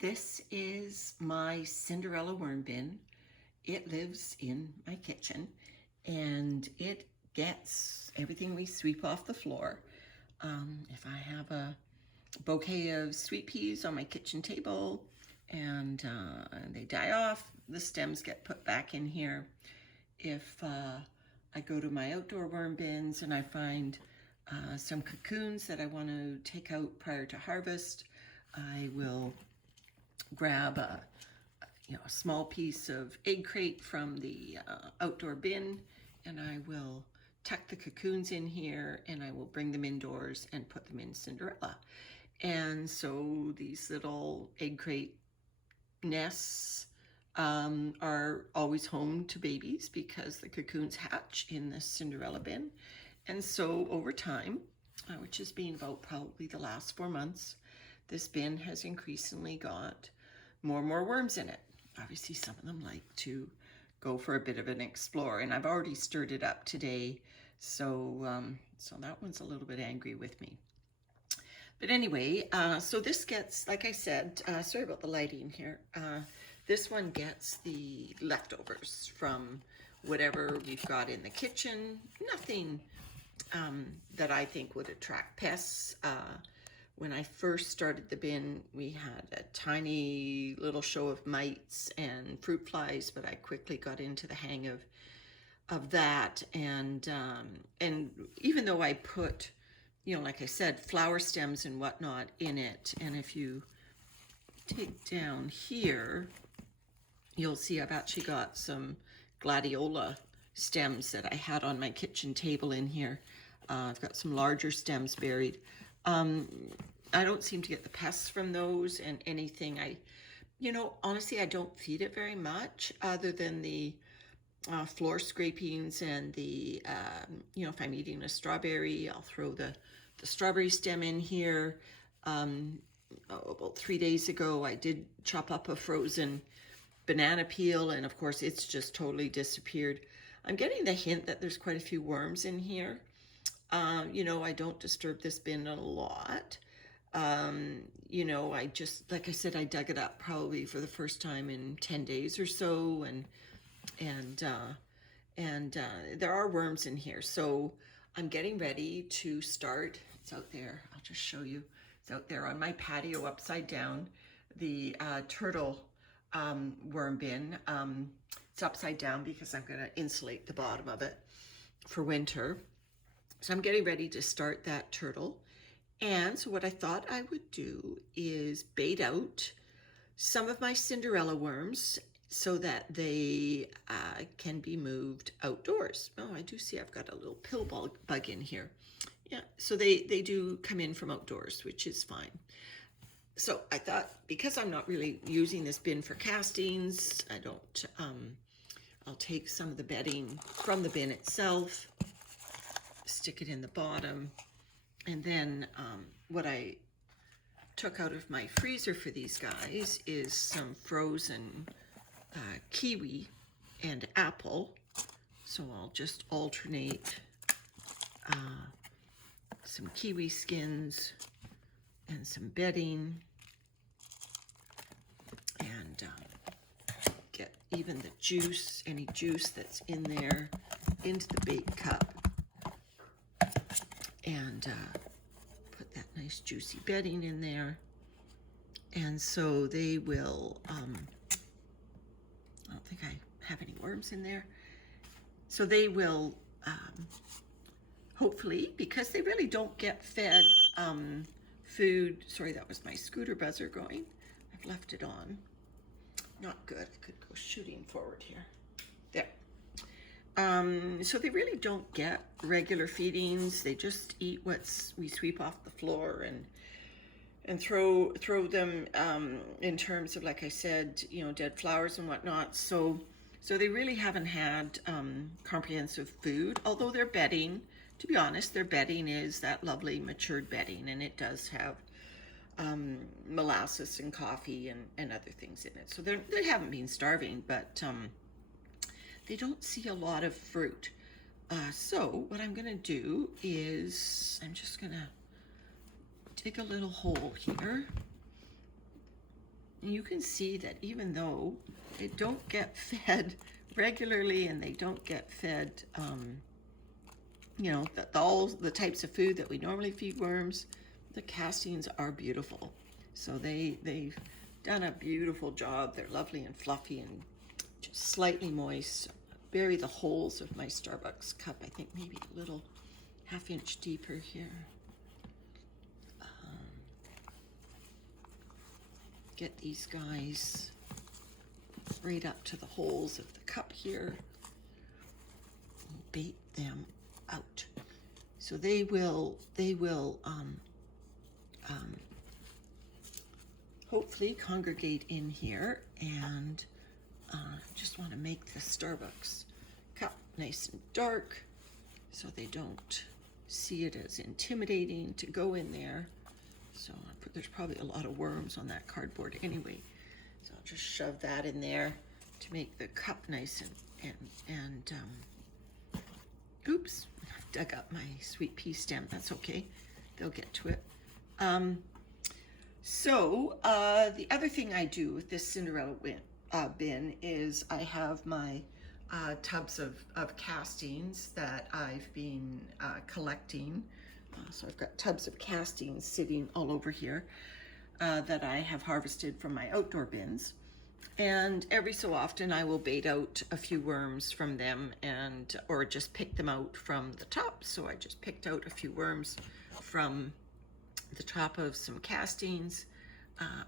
This is my Cinderella worm bin. It lives in my kitchen and it gets everything we sweep off the floor. If I have a bouquet of sweet peas on my kitchen table and they die off, the stems get put back in here. If I go to my outdoor worm bins and I find some cocoons that I want to take out prior to harvest, I will grab a small piece of egg crate from the outdoor bin, and I will tuck the cocoons in here and I will bring them indoors and put them in Cinderella. And so these little egg crate nests are always home to babies because the cocoons hatch in the Cinderella bin. And so over time, which has been about probably the last 4 months, this bin has increasingly got more and more worms in it. Obviously, some of them like to go for a bit of an explore, and I've already stirred it up today, so so that one's a little bit angry with me. But anyway, so this gets, like I said, sorry about the lighting here. This one gets the leftovers from whatever we've got in the kitchen. Nothing that I think would attract pests. When I first started the bin, we had a tiny little show of mites and fruit flies, but I quickly got into the hang of that. And even though I put, like I said, flower stems and whatnot in it, and if you take down here, you'll see I've actually got some gladiola stems that I had on my kitchen table in here. I've got some larger stems buried. I don't seem to get the pests from those, and anything honestly, I don't feed it very much other than the floor scrapings and the, if I'm eating a strawberry, I'll throw the strawberry stem in here. About 3 days ago, I did chop up a frozen banana peel, and of course, it's just totally disappeared. I'm getting the hint that there's quite a few worms in here. I don't disturb this bin a lot. I just, like I said, I dug it up probably for the first time in 10 days or so, and there are worms in here. So I'm getting ready to start. It's out there. I'll just show you. It's out there on my patio upside down. The turtle worm bin. It's upside down because I'm going to insulate the bottom of it for winter. So I'm getting ready to start that turtle. And so what I thought I would do is bait out some of my Cinderella worms so that they can be moved outdoors. Oh, I do see I've got a little pill bug in here. Yeah, so they do come in from outdoors, which is fine. So I thought, because I'm not really using this bin for castings, I'll take some of the bedding from the bin itself, stick it in the bottom, and then what I took out of my freezer for these guys is some frozen kiwi and apple. So I'll just alternate some kiwi skins and some bedding, and get even the juice, any juice that's in there, into the bait cup, and put that nice juicy bedding in there. And so they will, I don't think I have any worms in there. So they will, hopefully, because they really don't get fed food. Sorry, that was my scooter buzzer going. I've left it on. Not good. I could go shooting forward here. There. So they really don't get regular feedings. They just eat what we sweep off the floor and throw them in terms of, like I said, dead flowers and whatnot. So they really haven't had comprehensive food, although their bedding, to be honest, their bedding is that lovely matured bedding, and it does have molasses and coffee and other things in it. So they haven't been starving, but they don't see a lot of fruit. So what I'm gonna do is I'm just gonna dig a little hole here you can see that even though they don't get fed regularly and they don't get fed, you know, all the types of food that we normally feed worms, the castings are beautiful. So they've done a beautiful job. They're lovely and fluffy and just slightly moist. Bury the holes of my Starbucks cup. I think maybe a little half-inch deeper here. Get these guys right up to the holes of the cup here. And bait them out. So they will hopefully congregate in here, and just want to make the Starbucks cup nice and dark so they don't see it as intimidating to go in there. So there's probably a lot of worms on that cardboard anyway. So I'll just shove that in there to make the cup nice and oops, I've dug up my sweet pea stem. That's okay. They'll get to it. So the other thing I do with this Cinderella bin is I have my tubs of castings that I've been collecting. So I've got tubs of castings sitting all over here that I have harvested from my outdoor bins. And every so often I will bait out a few worms from them, or just pick them out from the top. So I just picked out a few worms from the top of some castings.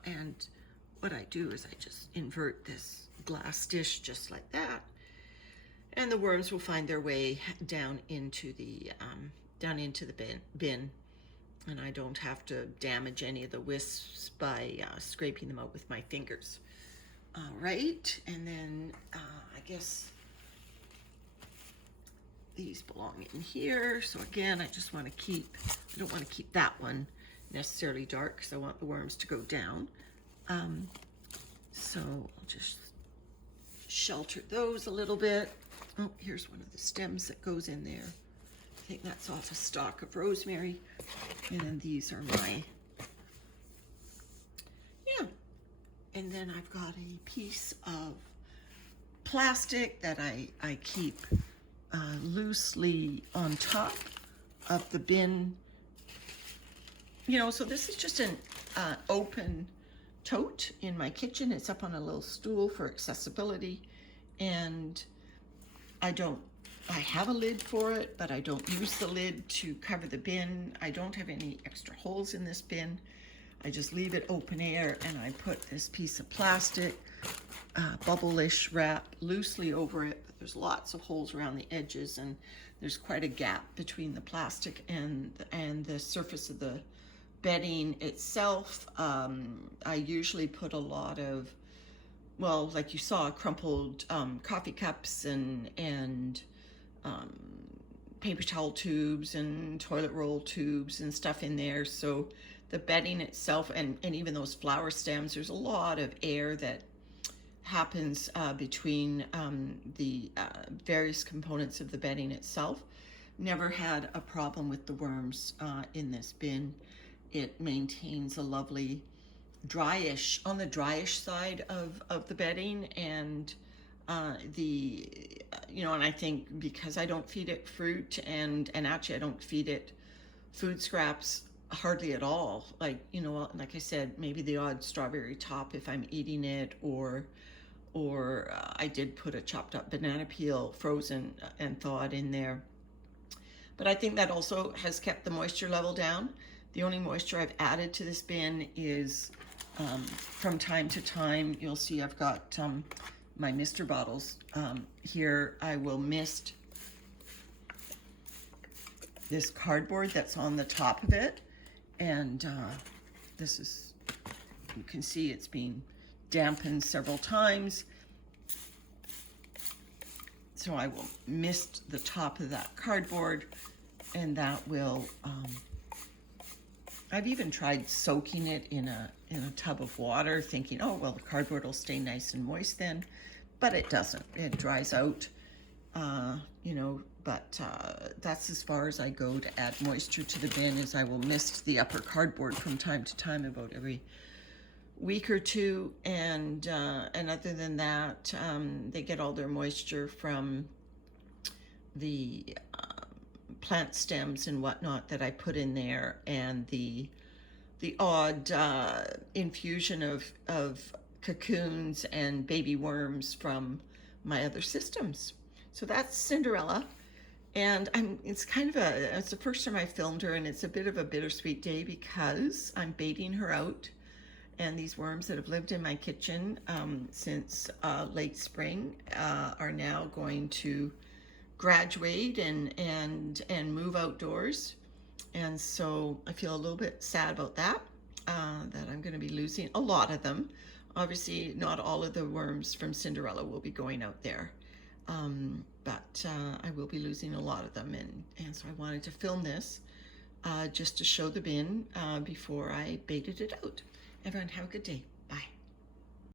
And what I do is I just invert this glass dish just like that. And the worms will find their way down into the bin. And I don't have to damage any of the wisps by scraping them out with my fingers. All right, and then I guess these belong in here. So again, I don't want to keep that one necessarily dark because I want the worms to go down. So I'll just shelter those a little bit. Oh, here's one of the stems that goes in there. I think that's off a stalk of rosemary. And then these are my, and then I've got a piece of plastic that I keep loosely on top of the bin. You know, so this is just an open tote in my kitchen. It's up on a little stool for accessibility, and I have a lid for it, but I don't use the lid to cover the bin. I don't have any extra holes in this bin. I just leave it open air, and I put this piece of plastic, bubble-ish wrap loosely over it. But there's lots of holes around the edges, and there's quite a gap between the plastic and the surface of the bedding itself. I usually put a lot of, well, like you saw, crumpled coffee cups and paper towel tubes and toilet roll tubes and stuff in there. So the bedding itself, and even those flower stems, there's a lot of air that happens between the various components of the bedding itself. Never had a problem with the worms in this bin. It maintains a lovely on the dryish side of the bedding, and and I think because I don't feed it fruit, and actually I don't feed it food scraps hardly at all. Like I said, maybe the odd strawberry top if I'm eating it, or I did put a chopped up banana peel frozen and thawed in there. But I think that also has kept the moisture level down. The only moisture I've added to this bin is from time to time. You'll see I've got my mister bottles here. I will mist this cardboard that's on the top of it, and this is, you can see it's being dampened several times. So I will mist the top of that cardboard, and that will I've even tried soaking it in a tub of water, thinking, oh, well, the cardboard will stay nice and moist then, but it doesn't. It dries out, but that's as far as I go to add moisture to the bin. Is I will mist the upper cardboard from time to time, about every week or two, and other than that, they get all their moisture from the plant stems and whatnot that I put in there, and the odd infusion of cocoons and baby worms from my other systems. So that's Cinderella. And it's the first time I filmed her, and it's a bit of a bittersweet day because I'm baiting her out. And these worms that have lived in my kitchen since late spring are now going to graduate and move outdoors. And so I feel a little bit sad about that, that I'm going to be losing a lot of them. Obviously, not all of the worms from Cinderella will be going out there, but I will be losing a lot of them. And so I wanted to film this just to show the bin before I baited it out. Everyone, have a good day.